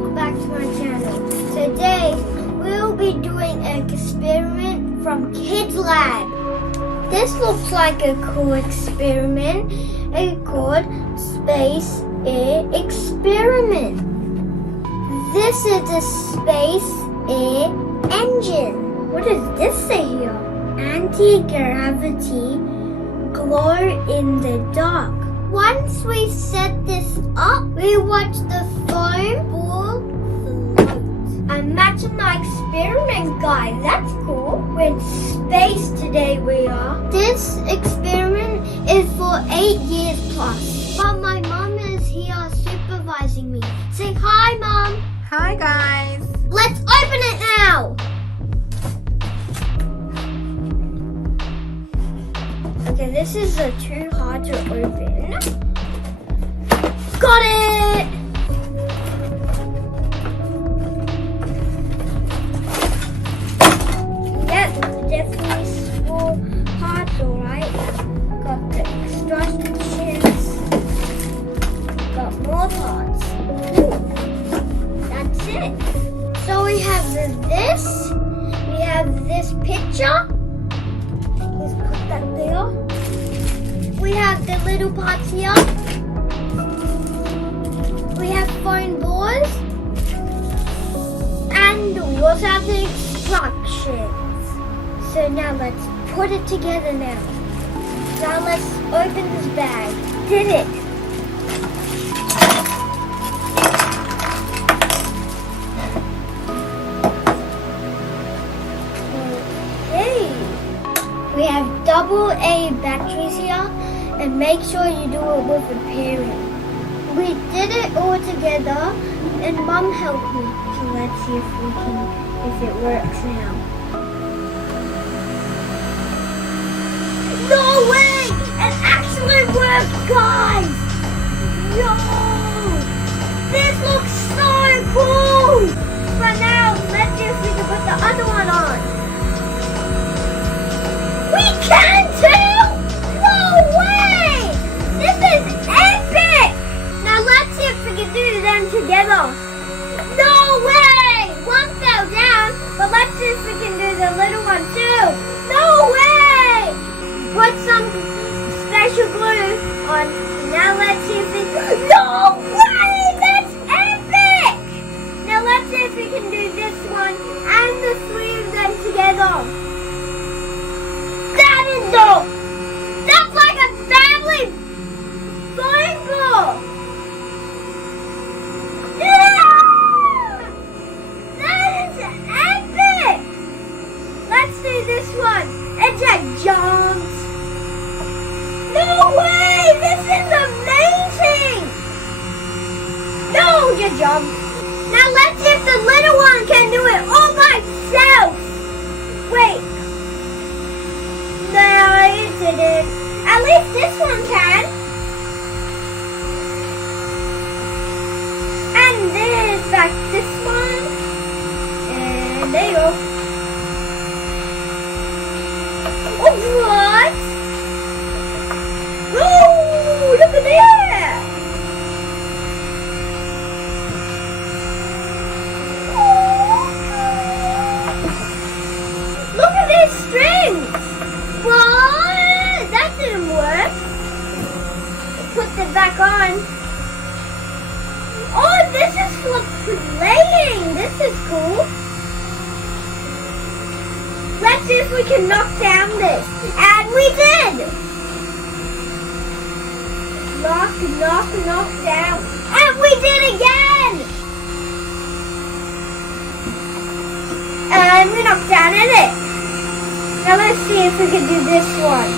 welcome back to my channel. Today we'll be doing an experiment from Kidzlab. This looks like a cool experiment. It's called Space Air Experiment. This is the Space Air Engine. What does this say here? Anti-gravity, glow in the dark. Once we set this up, we watch the foam ball float. Imagine my experiment, guys. That's cool. We're in space today, we are. This experiment is for 8 years plus. But my mom is here supervising me. Say hi, Mom. Hi, guys. Let's open it now. Okay, this is too hard to open. Got it! Yep, definitely small parts, alright. Got the instructions. Got more parts. That's it. So we have this. We have this picture. Let's put that there. We have the little parts here. We have foam balls. And we also have the instructions. So now let's put it together now. Now let's open this bag. Did it. Okay. We have AA batteries here, and make sure you do it with a parent. We did it all together, and Mom helped me. So let's see if it works now. No way! It actually works, guys! Yo! This looks so cool! But now, let's see if we can put the other one on. We can too! No way! This is epic! Now let's see if we can do them together. No way! One fell down, but let's see if we can do the little one too. No way! Put some special glue on. Now let's see if we can. No way! That's epic! Now let's see if we can do this one and the three of them together. That is dope! That's like a family foam ball! Yeah! That is epic! Let's do this one. It just jumps. No way! This is amazing! No, just jump. Now let's see if the little one can do it all by itself. Wait. No, it didn't. At least this one can. And then back this one. And there you go. Oh, what? Oh, look at that. Look at these strings. What? That didn't work. Put it back on. Oh, this is for playing. This is cool. Let's see if we can knock down this. And we did. Knock down. And we did again. And we knocked down it. Now let's see if we can do this one.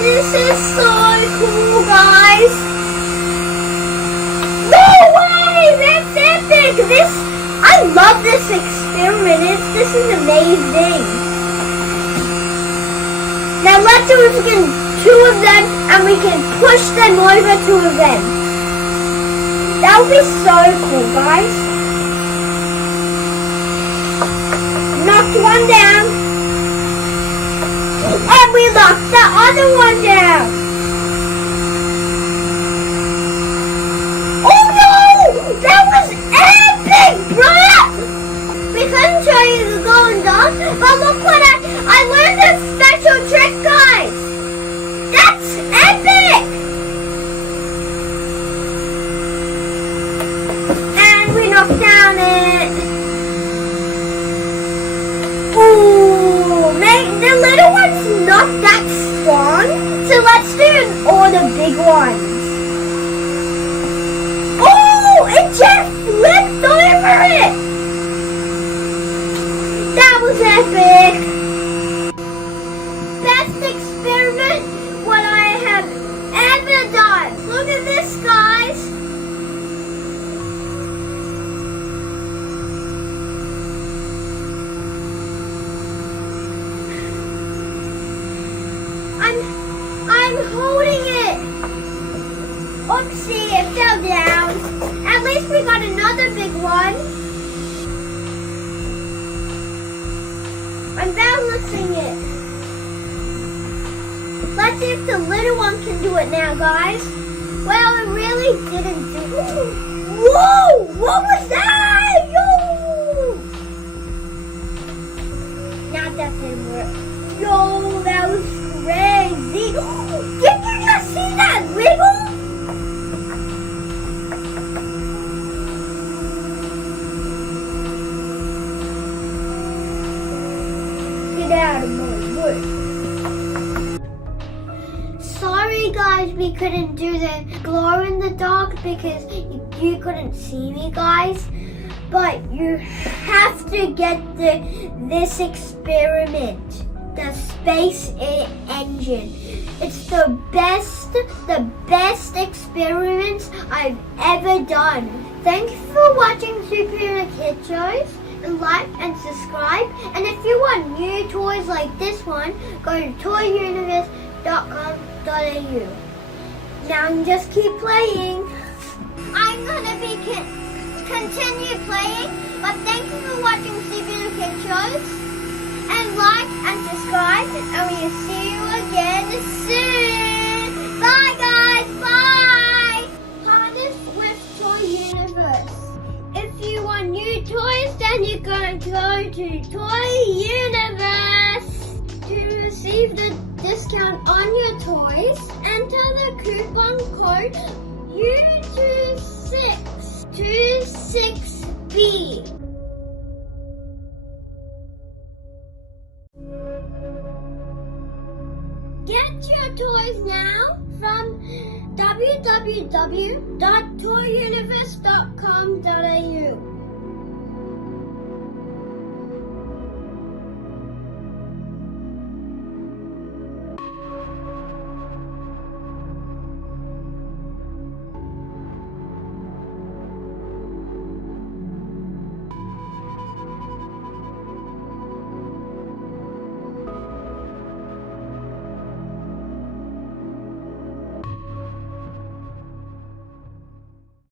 This is so cool, guys. No way! That's epic! I love this experiment. This is amazing. Now let's see if we can two of them and we can push them over two of them. That would be so cool, guys. Knocked one down. And we knocked the other one down. Oh no! The little one's not that strong, so let's do all the big ones. Oh, it just flipped over it! That was epic! Best experiment what I have ever done. Look at this, guys. I'm holding it. Oopsie, it fell down. At least we got another big one. I'm balancing it. Let's see if the little one can do it now, guys. Well, it really didn't do it. Whoa! What was that? Yo! Now that didn't work. Yo, that was crazy. Did you just see that wiggle? Get out of my way. Sorry guys, we couldn't do the glow in the dark because you couldn't see me, guys. But you have to get this experiment, the Space Air Engine. It's the best experiments I've ever done. Thank you for watching Super Kid Shows. And like and subscribe. And if you want new toys like this one, go to toyuniverse.com.au. Now just keep playing. I'm gonna be continue playing, but thank you for watching Super Kid Shows. And like and subscribe, and we'll see you again soon. Bye guys, bye! Harness with Toy Universe. If you want new toys, then you're going to go to Toy Universe. To receive the discount on your toys, enter the coupon code U2626B. Get your toys now from www.toyuniverse.com.au.